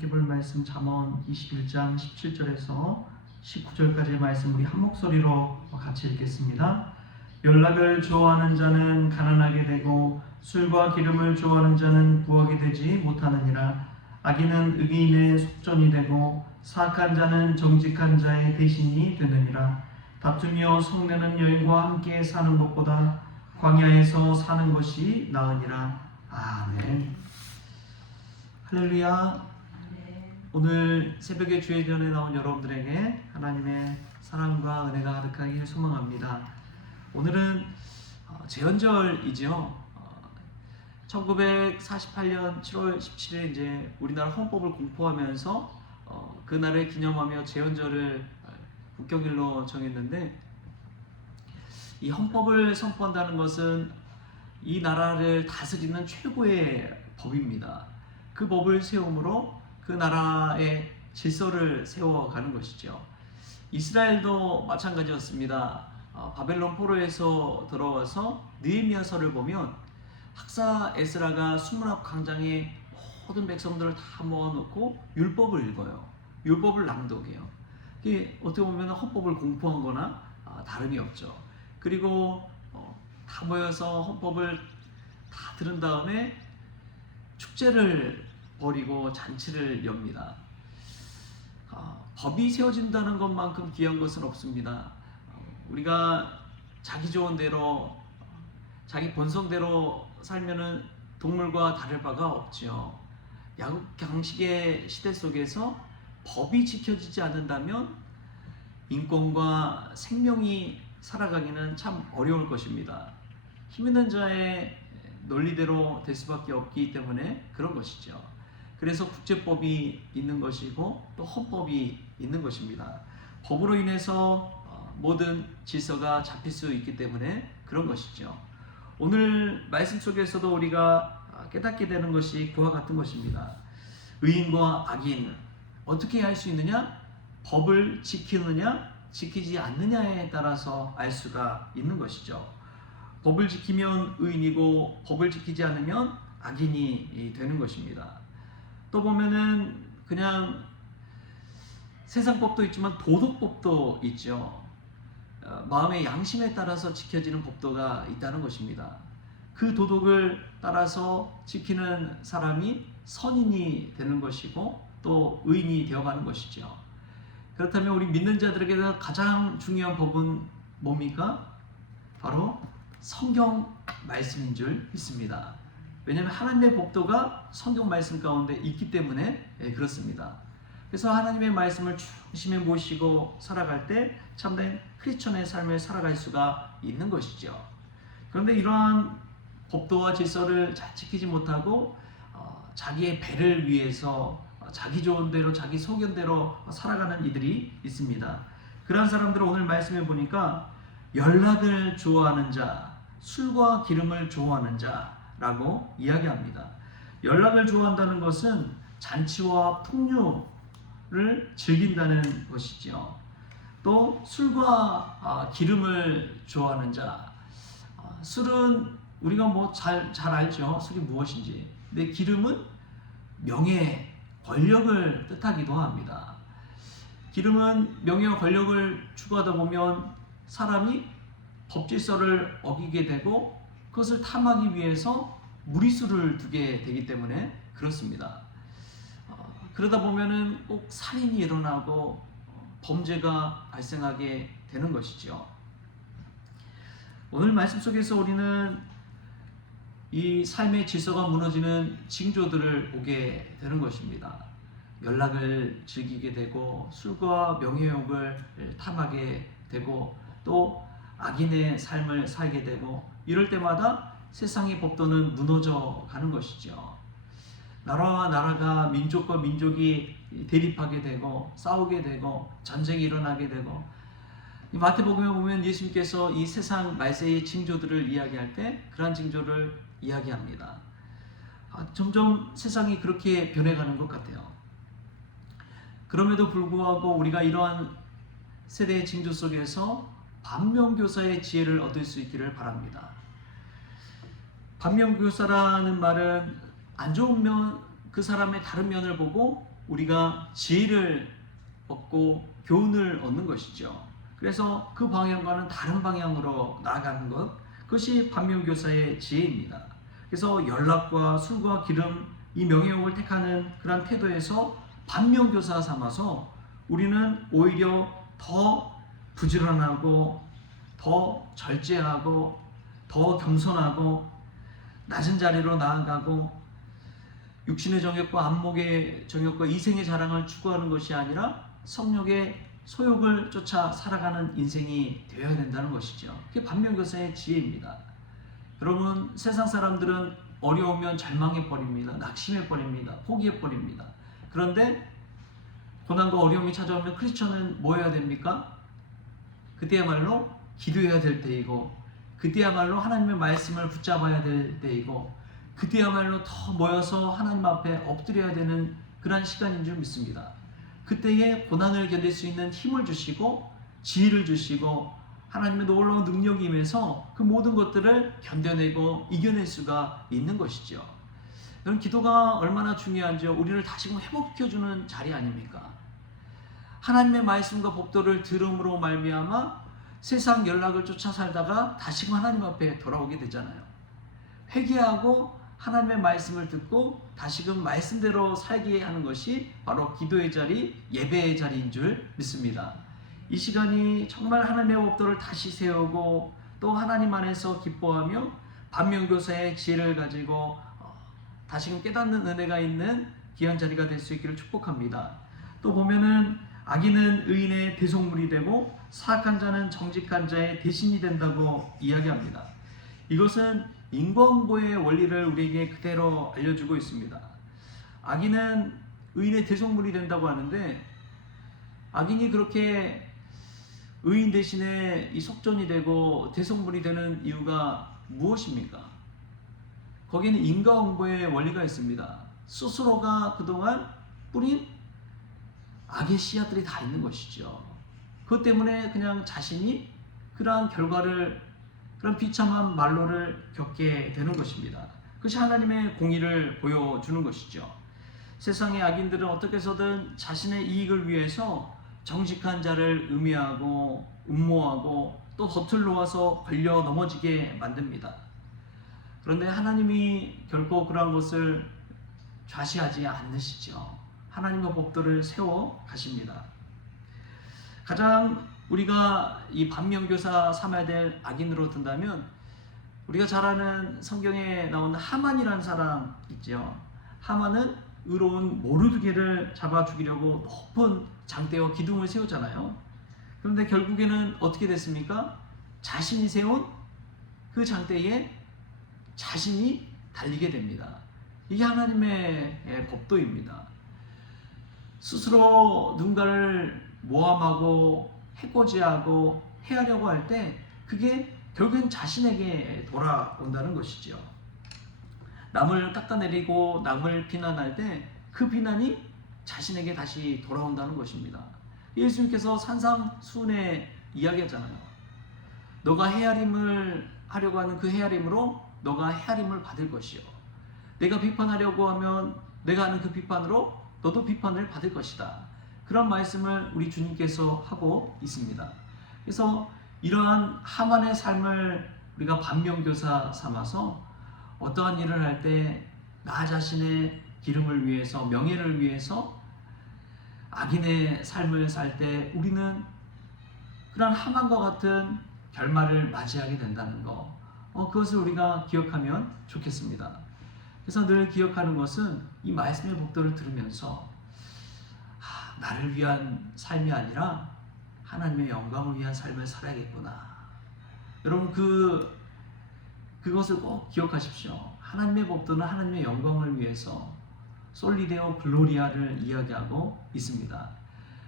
함께 볼 말씀 잠언 21장 17절에서 19절까지의 말씀 우리 한 목소리로 같이 읽겠습니다. 연락을 좋아하는 자는 가난하게 되고 술과 기름을 좋아하는 자는 부하게 되지 못하느니라. 악인은 의인의 속전이 되고 사악한 자는 정직한 자의 대신이 되느니라. 다투며 성내는 여인과 함께 사는 것보다 광야에서 사는 것이 나으니라. 아멘. 할렐루야. 오늘 새벽에 주의 전에 나온 여러분들에게 하나님의 사랑과 은혜가 가득하길 소망합니다. 오늘은 제헌절이죠. 1948년 7월 17일 이제 우리나라 헌법을 공포하면서 그날을 기념하며 제헌절을 국경일로 정했는데, 이 헌법을 선포한다는 것은 이 나라를 다스리는 최고의 법입니다. 그 법을 세움으로 그 나라의 질서를 세워가는 것이죠. 이스라엘도 마찬가지였습니다. 바벨론 포로에서 들어와서 느헤미야서를 보면 학사 에스라가 수문학 광장에 모든 백성들을 다 모아놓고 율법을 읽어요. 율법을 낭독해요. 이게 어떻게 보면 헌법을 공포한 거나 다름이 없죠. 그리고 다 모여서 헌법을 다 들은 다음에 축제를 벌이고 잔치를 엽니다. 법이 세워진다는 것만큼 귀한 것은 없습니다. 우리가 자기 좋은 대로 자기 본성대로 살면은 동물과 다를 바가 없지요. 양식의 시대 속에서 법이 지켜지지 않는다면 인권과 생명이 살아가기는 참 어려울 것입니다. 힘 있는 자의 논리대로 될 수밖에 없기 때문에 그런 것이죠. 그래서 국제법이 있는 것이고 또 헌법이 있는 것입니다. 법으로 인해서 모든 질서가 잡힐 수 있기 때문에 그런 것이죠. 오늘 말씀 속에서도 우리가 깨닫게 되는 것이 그와 같은 것입니다. 의인과 악인 어떻게 할 수 있느냐? 법을 지키느냐 지키지 않느냐에 따라서 알 수가 있는 것이죠. 법을 지키면 의인이고 법을 지키지 않으면 악인이 되는 것입니다. 또 보면은 그냥 세상 법도 있지만 도덕법도 있죠. 마음의 양심에 따라서 지켜지는 법도가 있다는 것입니다. 그 도덕을 따라서 지키는 사람이 선인이 되는 것이고 또 의인이 되어가는 것이죠. 그렇다면 우리 믿는 자들에게서 가장 중요한 법은 뭡니까? 바로 성경 말씀인 줄 믿습니다. 왜냐하면 하나님의 법도가 성경 말씀 가운데 있기 때문에 그렇습니다. 그래서 하나님의 말씀을 중심에 모시고 살아갈 때 참된 크리스천의 삶을 살아갈 수가 있는 것이죠. 그런데 이러한 법도와 질서를 잘 지키지 못하고 자기의 배를 위해서 자기 좋은 대로 자기 소견대로 살아가는 이들이 있습니다. 그런 사람들은 오늘 말씀해 보니까 연락을 좋아하는 자, 술과 기름을 좋아하는 자라고 이야기합니다. 연락을 좋아한다는 것은 잔치와 풍류를 즐긴다는 것이죠. 또 술과 기름을 좋아하는 자, 술은 우리가 뭐 잘 알죠. 술이 무엇인지. 근데 기름은 명예, 권력을 뜻하기도 합니다. 기름은 명예와 권력을 추구하다 보면 사람이 법질서를 어기게 되고 그것을 탐하기 위해서 무리수를 두게 되기 때문에 그렇습니다. 그러다 보면은 꼭 살인이 일어나고 범죄가 발생하게 되는 것이죠. 오늘 말씀 속에서 우리는 이 삶의 질서가 무너지는 징조들을 보게 되는 것입니다. 연락을 즐기게 되고 술과 명예욕을 탐하게 되고 또 악인의 삶을 살게 되고 이럴 때마다 세상의 법도는 무너져 가는 것이죠. 나라와 나라가 민족과 민족이 대립하게 되고 싸우게 되고 전쟁이 일어나게 되고 이 마태복음에 보면 예수님께서 이 세상 말세의 징조들을 이야기할 때 그러한 징조를 이야기합니다. 점점 세상이 그렇게 변해가는 것 같아요. 그럼에도 불구하고 우리가 이러한 세대의 징조 속에서 반면교사의 지혜를 얻을 수 있기를 바랍니다. 반면교사라는 말은 안 좋은 면, 그 사람의 다른 면을 보고 우리가 지혜를 얻고 교훈을 얻는 것이죠. 그래서 그 방향과는 다른 방향으로 나아가는 것, 그것이 반면교사의 지혜입니다. 그래서 연락과 술과 기름, 이 명예욕을 택하는 그런 태도에서 반면교사 삼아서 우리는 오히려 더 부지런하고 더 절제하고 더 겸손하고 낮은 자리로 나아가고 육신의 정욕과 안목의 정욕과 이생의 자랑을 추구하는 것이 아니라 성욕의 소욕을 쫓아 살아가는 인생이 되어야 된다는 것이죠. 그게 반면교사의 지혜입니다. 여러분, 세상 사람들은 어려우면 절망해버립니다. 낙심해버립니다. 포기해버립니다. 그런데 고난과 어려움이 찾아오면 크리스천은 뭐 해야 됩니까? 그때야말로 기도해야 될 때이고, 그때야말로 하나님의 말씀을 붙잡아야 될 때이고, 그때야말로 더 모여서 하나님 앞에 엎드려야 되는 그런 시간인 줄 믿습니다. 그때에 고난을 견딜 수 있는 힘을 주시고 지혜를 주시고 하나님의 놀라운 능력이 임해서 그 모든 것들을 견뎌내고 이겨낼 수가 있는 것이죠. 여러분, 기도가 얼마나 중요한지요. 우리를 다시금 회복시켜주는 자리 아닙니까? 하나님의 말씀과 법도를 들음으로 말미암아 세상 연락을 쫓아 살다가 다시금 하나님 앞에 돌아오게 되잖아요. 회개하고 하나님의 말씀을 듣고 다시금 말씀대로 살게 하는 것이 바로 기도의 자리, 예배의 자리인 줄 믿습니다. 이 시간이 정말 하나님의 법도를 다시 세우고 또 하나님 안에서 기뻐하며 반면교사의 지혜를 가지고 다시금 깨닫는 은혜가 있는 귀한 자리가 될 수 있기를 축복합니다. 또 보면은 악인은 의인의 대속물이 되고 사악한 자는 정직한 자의 대신이 된다고 이야기합니다. 이것은 인과응보의 원리를 우리에게 그대로 알려주고 있습니다. 악인은 의인의 대속물이 된다고 하는데, 악인이 그렇게 의인 대신에 이 속전이 되고 대속물이 되는 이유가 무엇입니까? 거기에는 인과응보의 원리가 있습니다. 스스로가 그동안 뿌린 악의 씨앗들이 다 있는 것이죠. 그것 때문에 그냥 자신이 그러한 결과를, 그런 비참한 말로를 겪게 되는 것입니다. 그것이 하나님의 공의를 보여주는 것이죠. 세상의 악인들은 어떻게 해서든 자신의 이익을 위해서 정직한 자를 음해하고 음모하고 또 덫을 놓아서 걸려 넘어지게 만듭니다. 그런데 하나님이 결코 그러한 것을 좌시하지 않으시죠. 하나님의 법도를 세워 가십니다. 가장 우리가 이 반면교사 삼아야 될 악인으로 든다면, 우리가 잘 아는 성경에 나오는 하만이라는 사람 있죠. 하만은 의로운 모르드게를 잡아 죽이려고 높은 장대와 기둥을 세우잖아요. 그런데 결국에는 어떻게 됐습니까? 자신이 세운 그 장대에 자신이 달리게 됩니다. 이게 하나님의 법도입니다. 스스로 누군가를 모함하고 해코지하고 해하려고 할 때 그게 결국엔 자신에게 돌아온다는 것이죠. 남을 깎아내리고 남을 비난할 때 그 비난이 자신에게 다시 돌아온다는 것입니다. 예수님께서 산상수훈에 이야기하잖아요. 너가 헤아림을 하려고 하는 그 헤아림으로 너가 헤아림을 받을 것이요, 내가 비판하려고 하면 내가 하는 그 비판으로 너도 비판을 받을 것이다. 그런 말씀을 우리 주님께서 하고 있습니다. 그래서 이러한 하만의 삶을 우리가 반면교사 삼아서 어떠한 일을 할 때 나 자신의 기름을 위해서, 명예를 위해서 악인의 삶을 살 때 우리는 그런 하만과 같은 결말을 맞이하게 된다는 것, 그것을 우리가 기억하면 좋겠습니다. 그래서 늘 기억하는 것은 이 말씀의 법도를 들으면서 나를 위한 삶이 아니라 하나님의 영광을 위한 삶을 살아야겠구나. 여러분, 그것을 꼭 기억하십시오. 하나님의 법도는 하나님의 영광을 위해서 솔리데오 글로리아를 이야기하고 있습니다.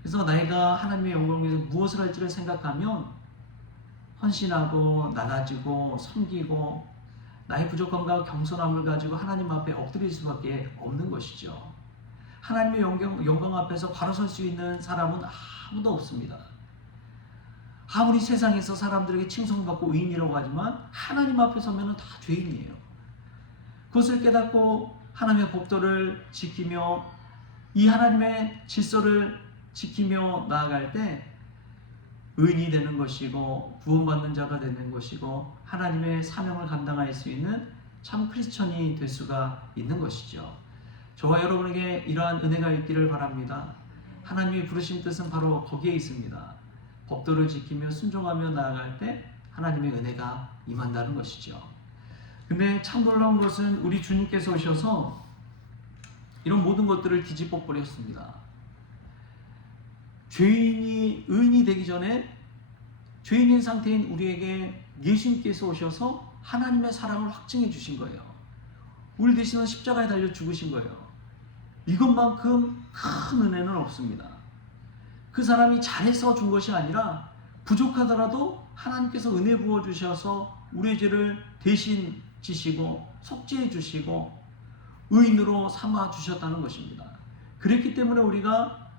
그래서 내가 하나님의 영광을 위해서 무엇을 할지를 생각하면 헌신하고 낮아지고 섬기고 나의 부족함과 겸손함을 가지고 하나님 앞에 엎드릴 수밖에 없는 것이죠. 하나님의 영광 앞에서 바로 설 수 있는 사람은 아무도 없습니다. 아무리 세상에서 사람들에게 칭송받고 의인이라고 하지만 하나님 앞에 서면 다 죄인이에요. 그것을 깨닫고 하나님의 법도를 지키며 이 하나님의 질서를 지키며 나아갈 때 의인이 되는 것이고 구원받는 자가 되는 것이고 하나님의 사명을 감당할 수 있는 참 크리스천이 될 수가 있는 것이죠. 저와 여러분에게 이러한 은혜가 있기를 바랍니다. 하나님이 부르신 뜻은 바로 거기에 있습니다. 법도를 지키며 순종하며 나아갈 때 하나님의 은혜가 임한다는 것이죠. 근데 참 놀라운 것은 우리 주님께서 오셔서 이런 모든 것들을 뒤집어 버렸습니다. 죄인이 의인이 되기 전에 죄인인 상태인 우리에게 예수님께서 오셔서 하나님의 사랑을 확증해 주신 거예요. 우리 대신에 십자가에 달려 죽으신 거예요. 이것만큼 큰 은혜는 없습니다. 그 사람이 잘해서 준 것이 아니라 부족하더라도 하나님께서 은혜 부어 주셔서 우리의 죄를 대신 지시고 속죄해 주시고 의인으로 삼아 주셨다는 것입니다. 그랬기 때문에 우리가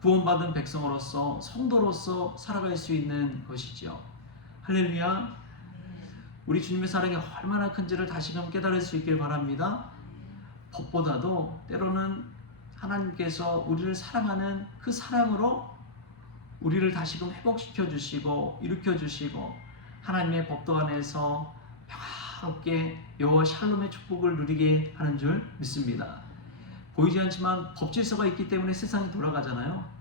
구원받은 백성으로서 성도로서 살아갈 수 있는 것이지요. 할렐루야. 우리 주님의 사랑이 얼마나 큰지를 다시금 깨달을 수 있길 바랍니다. 법보다도 때로는 하나님께서 우리를 사랑하는 그 사랑으로 우리를 다시금 회복시켜 주시고 일으켜 주시고 하나님의 법도 안에서 평화롭게 여호와 샬롬의 축복을 누리게 하는 줄 믿습니다. 보이지 않지만 법질서가 있기 때문에 세상이 돌아가잖아요.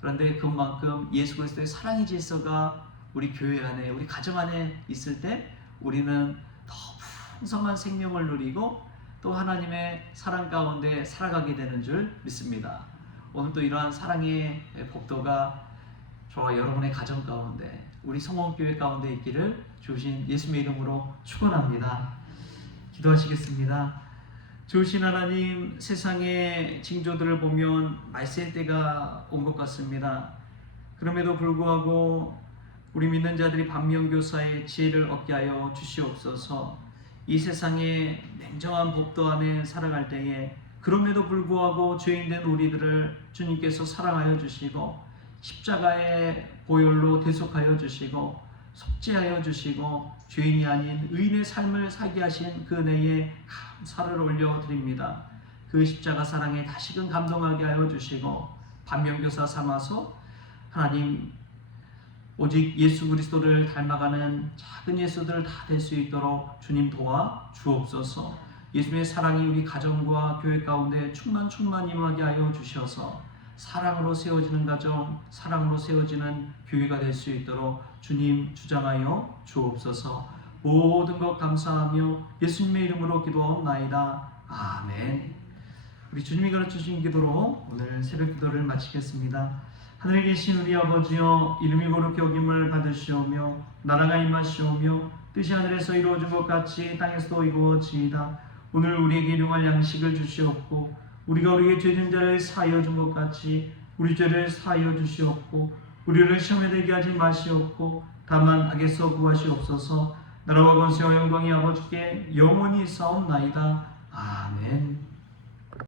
그런데 그만큼 예수 그리스도의 사랑의 질서가 우리 교회 안에 우리 가정 안에 있을 때 우리는 더 풍성한 생명을 누리고 또 하나님의 사랑 가운데 살아가게 되는 줄 믿습니다. 오늘도 이러한 사랑의 법도가 저와 여러분의 가정 가운데 우리 성원교회 가운데 있기를 주신 예수님의 이름으로 축원합니다. 기도하시겠습니다. 주신 하나님, 세상의 징조들을 보면 말세의 때가 온 것 같습니다. 그럼에도 불구하고 우리 믿는 자들이 반면교사의 지혜를 얻게 하여 주시옵소서. 이 세상의 냉정한 법도 안에 살아갈 때에 그럼에도 불구하고 죄인된 우리들을 주님께서 사랑하여 주시고 십자가의 보혈로 대속하여 주시고 속죄하여 주시고 죄인이 아닌 의인의 삶을 살게 하신 그 은혜에 감사를 올려드립니다. 그 십자가 사랑에 다시금 감동하게 하여 주시고 반면교사 삼아서 하나님 오직 예수 그리스도를 닮아가는 작은 예수들을 다 될 수 있도록 주님 도와 주옵소서. 예수님의 사랑이 우리 가정과 교회 가운데 충만 임하게 하여 주셔서 사랑으로 세워지는 가정, 사랑으로 세워지는 교회가 될 수 있도록 주님 주장하여 주옵소서. 모든 것 감사하며 예수님의 이름으로 기도하옵나이다. 아멘. 우리 주님이 가르쳐주신 기도로 오늘 새벽 기도를 마치겠습니다. 하늘에 계신 우리 아버지여, 이름이 거룩히 여김을 받으시오며 나라가 임하시오며 뜻이 하늘에서 이루어진 것 같이 땅에서도 이루어지이다. 오늘 우리에게 일용할 양식을 주시옵고 우리가 우리에게 죄진 자를 사하여 준 것 같이 우리 죄를 사하여 주시옵고 우리를 시험에 들게 하지 마시옵고 다만 악에서 구하시옵소서. 나라와 권세와 영광이 아버지께 영원히 있사옵나이다. 아멘.